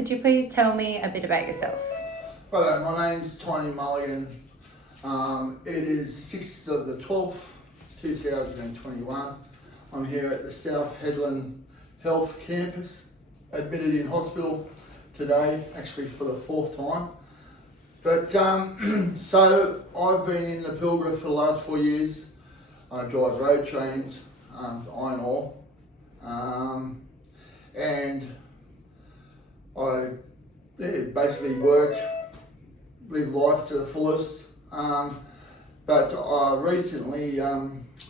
Could you please tell me a bit about yourself? Hello, my name's Tony Mulligan. It is 6th of the 12th, 2021. I'm here at the South Headland Health Campus, admitted in hospital today, actually for the 4th time. But so I've been in the Pilbara for the last 4 years. I drive road trains, iron ore, and I basically work, live life to the fullest. But I recently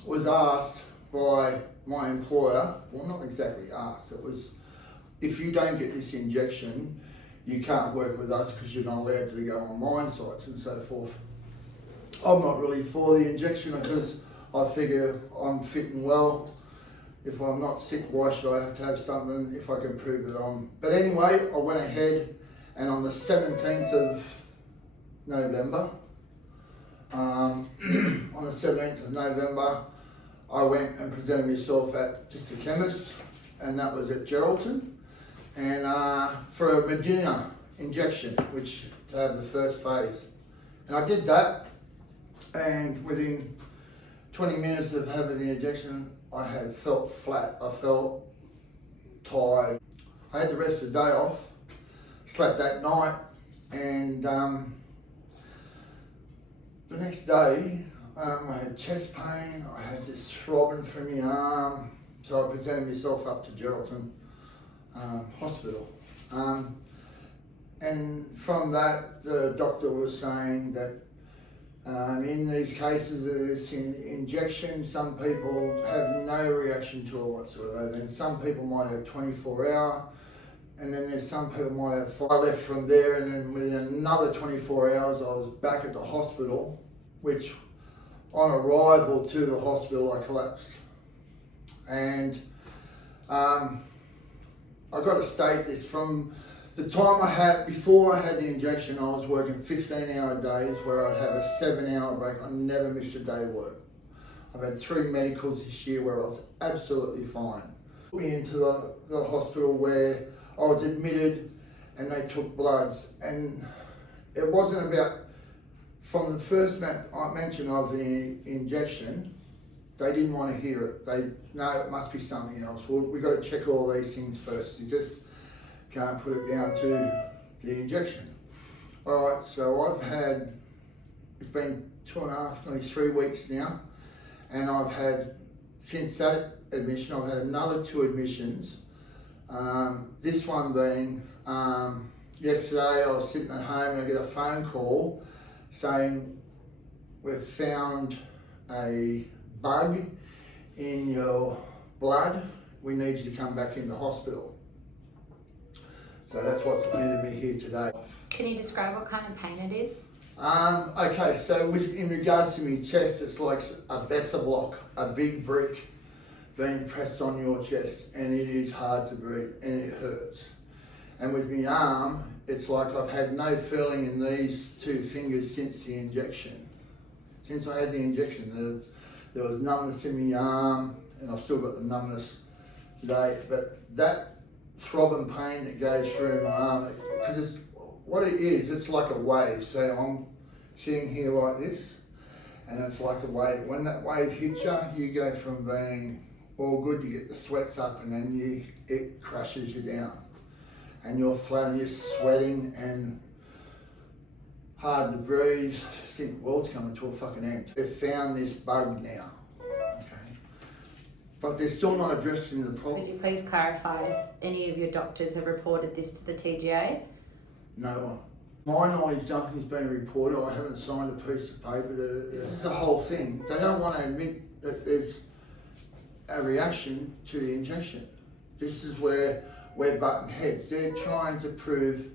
was asked by my employer, well, not exactly asked, it was, if you don't get this injection, you can't work with us because you're not allowed to go on mine sites and so forth. I'm not really for the injection because I figure I'm fit and well. If I'm not sick, why should I have to have something if I can prove that I'm... But anyway, I went ahead and on the 17th of November, on the 17th of November, I went and presented myself at just a chemist, and that was at Geraldton, and for a Medina injection, which to have the first phase. And I did that, and within 20 minutes of having the injection, I had felt flat. I felt tired. I had the rest of the day off, slept that night, and the next day I had chest pain, I had this throbbing through my arm, so I presented myself up to Geraldton Hospital. And from that, the doctor was saying that in these cases of this injection, some people have no reaction to it whatsoever. Then some people might have 24-hour, and then there's some people might have 5. I left from there, and then within another 24 hours, I was back at the hospital, which on arrival to the hospital, I collapsed. And I got to state this, from the time before I had the injection, I was working 15-hour days where I'd have a 7-hour break. I never missed a day of work. I've had 3 medicals this year where I was absolutely fine. Put me into the hospital where I was admitted and they took bloods. And it wasn't about, from the first mention of the injection, they didn't want to hear it. No, it must be something else. Well, we've got to check all these things first. You just can't put it down to the injection. All right, so it's been 2.5, nearly 3 weeks now, and I've had, since that admission, I've had another 2 admissions. This one being, yesterday I was sitting at home and I get a phone call saying, we've found a bug in your blood, we need you to come back into hospital. So that's what's landed me here today. Can you describe what kind of pain it is? Okay, so in regards to my chest, it's like a Bessa block, a big brick being pressed on your chest, and it is hard to breathe and it hurts. And with my arm, it's like I've had no feeling in these 2 fingers since the injection. Since I had the injection, there was numbness in my arm, and I've still got the numbness today, but that throbbing pain that goes through my arm, because what it is, it's like a wave. So I'm sitting here like this, and it's like a wave. When that wave hits you, you go from being all good, you get the sweats up, and then it crushes you down. And you're flat and you're sweating and hard to breathe. I think the world's coming to a fucking end. They've found this bug now, okay? But they're still not addressing the problem. Could you please clarify if any of your doctors have reported this to the TGA? No one. My knowledge, nothing's been reported. I haven't signed a piece of paper. This is the whole thing. They don't want to admit that there's a reaction to the injection. This is where we're butting heads. They're trying to prove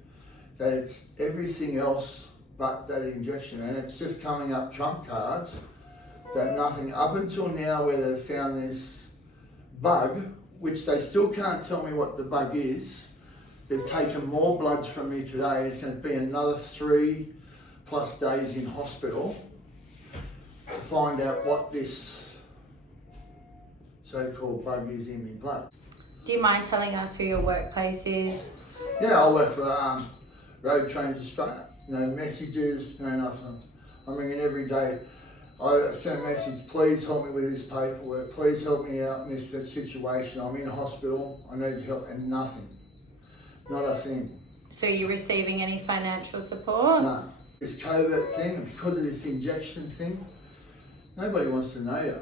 that it's everything else but that injection, and it's just coming up trump cards that nothing up until now where they've found this bug, which they still can't tell me what the bug is. They've taken more bloods from me today. It's going to be another 3+ days in hospital to find out what this so-called bug is in my blood. Do you mind telling us who your workplace is, Yeah, I work for Road Trains Australia. No messages, no nothing. I'm ringing every day. I send a message, please help me with this paperwork, please help me out in this situation. I'm in hospital, I need help, and nothing. Not a thing. So are you receiving any financial support? No. This COVID thing, and because of this injection thing, nobody wants to know you.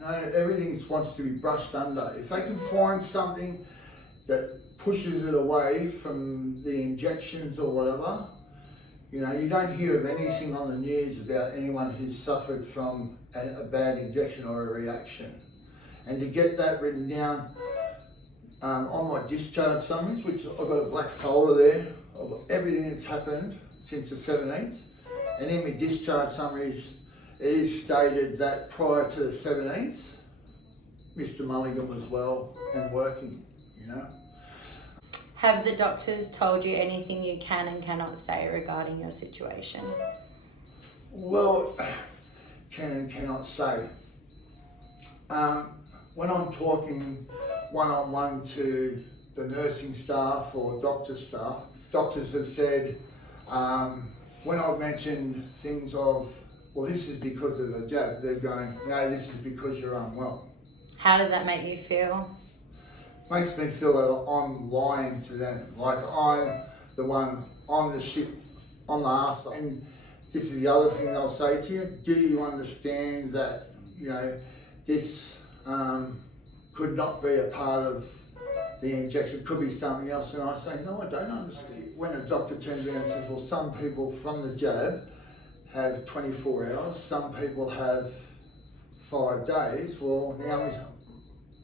No, everything wants to be brushed under. If they can find something that pushes it away from the injections or whatever, you know, you don't hear of anything on the news about anyone who's suffered from a bad injection or a reaction. And to get that written down on my discharge summaries, which I've got a black folder there of everything that's happened since the 17th, and in my discharge summaries it is stated that prior to the 17th, Mr. Mulligan was well and working, you know. Have the doctors told you anything you can and cannot say regarding your situation? Well, can and cannot say. When I'm talking one-on-one to the nursing staff or doctor staff, doctors have said, when I've mentioned things of, well, this is because of the jab, they're going, no, this is because you're unwell. How does that make you feel? Makes me feel that I'm lying to them. Like I'm the one, I'm the shit, I'm the arsehole. And this is the other thing they'll say to you. Do you understand that, you know, this could not be a part of the injection, could be something else? And I say, no, I don't understand. When a doctor turns around and says, well, some people from the jab have 24 hours, some people have 5 days. Well, now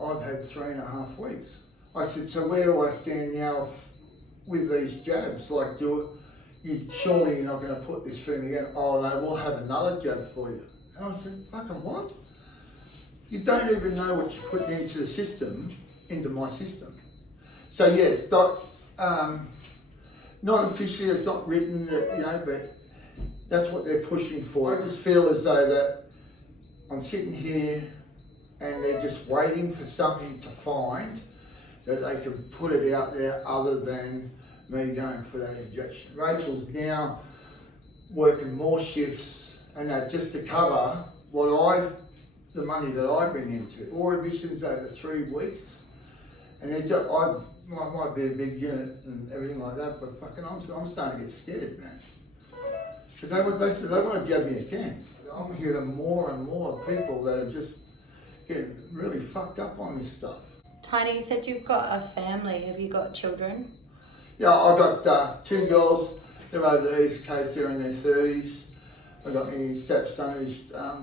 I've had 3.5 weeks. I said, so where do I stand now with these jabs? Like, surely you're not going to put this through me again? Oh no, we'll have another jab for you. And I said, fucking what? You don't even know what you're putting into the system, into my system. So yes, not officially, it's not written that, you know, but that's what they're pushing for. I just feel as though that I'm sitting here and they're just waiting for something to find that they can put it out there other than me going for that injection. Rachel's now working more shifts and that just to cover the money that I bring into. 4 admissions over 3 weeks, and might be a big unit and everything like that, but fucking I'm starting to get scared, man. Because they want to jab me again. I'm hearing more and more people that are just getting really fucked up on this stuff. Tiny, you said you've got a family. Have you got children? Yeah, I've got 2 girls. They're over the East Coast. They're in their 30s. I've got my stepson who's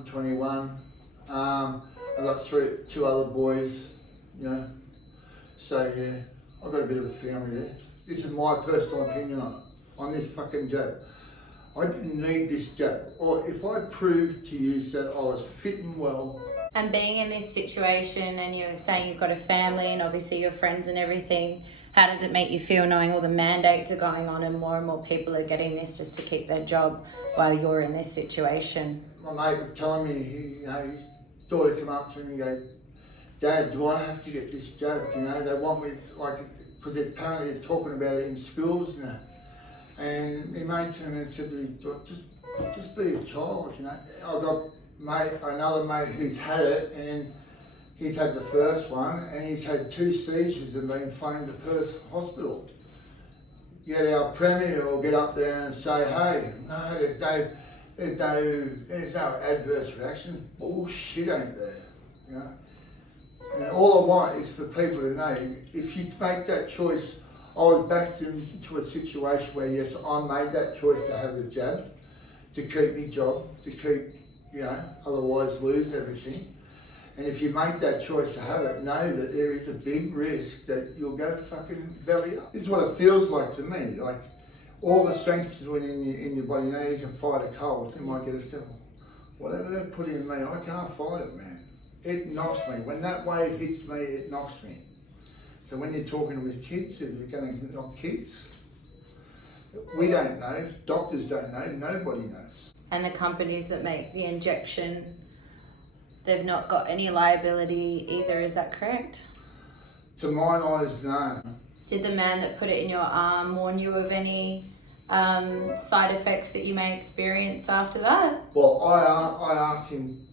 21. I've got 2 other boys, you know. So yeah, I've got a bit of a family there. This is my personal opinion on this fucking jab. I didn't need this jab. Or if I proved to you that I was fit and well. And being in this situation, and you're saying you've got a family and obviously your friends and everything, how does it make you feel knowing all the mandates are going on and more people are getting this just to keep their job while you're in this situation? My mate was telling me, his daughter come up to me and go, Dad, do I have to get this jab? You know, they want me, like, because apparently they're talking about it in schools now. And my mate turned around and said to me, just be a child, you know. I've got another mate who's had it, and he's had the first one, and he's had 2 seizures and been flown to Perth Hospital. Yet our Premier will get up there and say, hey, no, there's no adverse reactions. Bullshit ain't there, you know. And all I want is for people to know, if you make that choice, I was backed into a situation where, yes, I made that choice to have the jab, to keep my job, to keep, you know, otherwise lose everything. And if you make that choice to have it, know that there is a big risk that you'll go fucking belly up. This is what it feels like to me. Like, all the strengths in your body, you know, you can fight a cold, you might get a sniffle. Whatever they've put in me, I can't fight it, man. It knocks me. When that wave hits me, it knocks me. So when you're talking with kids, if you're going to knock kids, we don't know, doctors don't know, nobody knows. And the companies that make the injection, they've not got any liability either, is that correct? To my knowledge, no. Did the man that put it in your arm warn you of any side effects that you may experience after that? Well, I asked him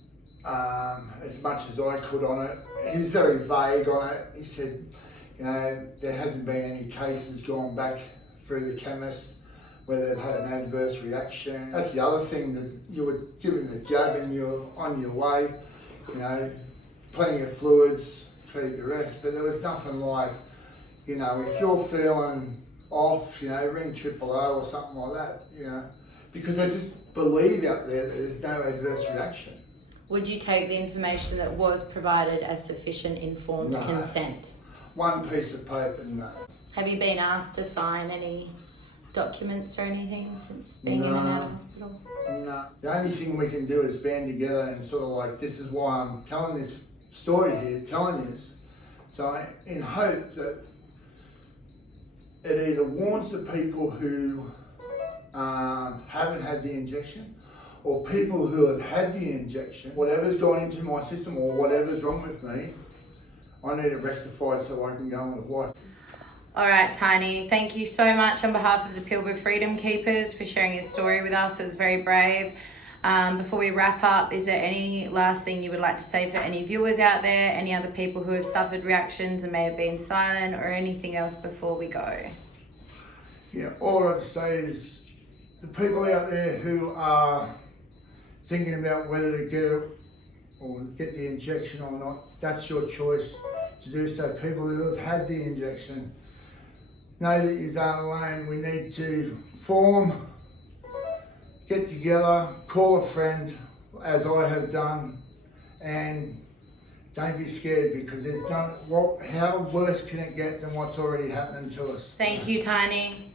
as much as I could on it. He was very vague on it. He said, you know, there hasn't been any cases gone back through the chemist where they've had an adverse reaction. That's the other thing, that you were given the jab and you're on your way, you know, plenty of fluids, keep your rest, but there was nothing like, you know, if you're feeling off, you know, ring 000 or something like that, you know, because they just believe out there that there's no adverse reaction. Would you take the information that was provided as sufficient informed consent? One piece of paper, no. Have you been asked to sign any documents or anything since being in and out of hospital? No. The only thing we can do is band together and sort of like, this is why I'm telling this story here, telling this. So in hope that it either warns the people who haven't had the injection, or people who have had the injection, whatever's gone into my system or whatever's wrong with me, I need it rectified so I can go on with life. All right, Tiny, thank you so much on behalf of the Pilbara Freedom Keepers for sharing your story with us. It was very brave. Before we wrap up, is there any last thing you would like to say for any viewers out there, any other people who have suffered reactions and may have been silent, or anything else before we go? Yeah, all I'd say is the people out there who are thinking about whether to get it or get the injection or not, that's your choice to do so. People who have had the injection, know that you aren't alone. We need to form, get together, call a friend, as I have done, and don't be scared, because there's how worse can it get than what's already happening to us. Thank you, Tiny.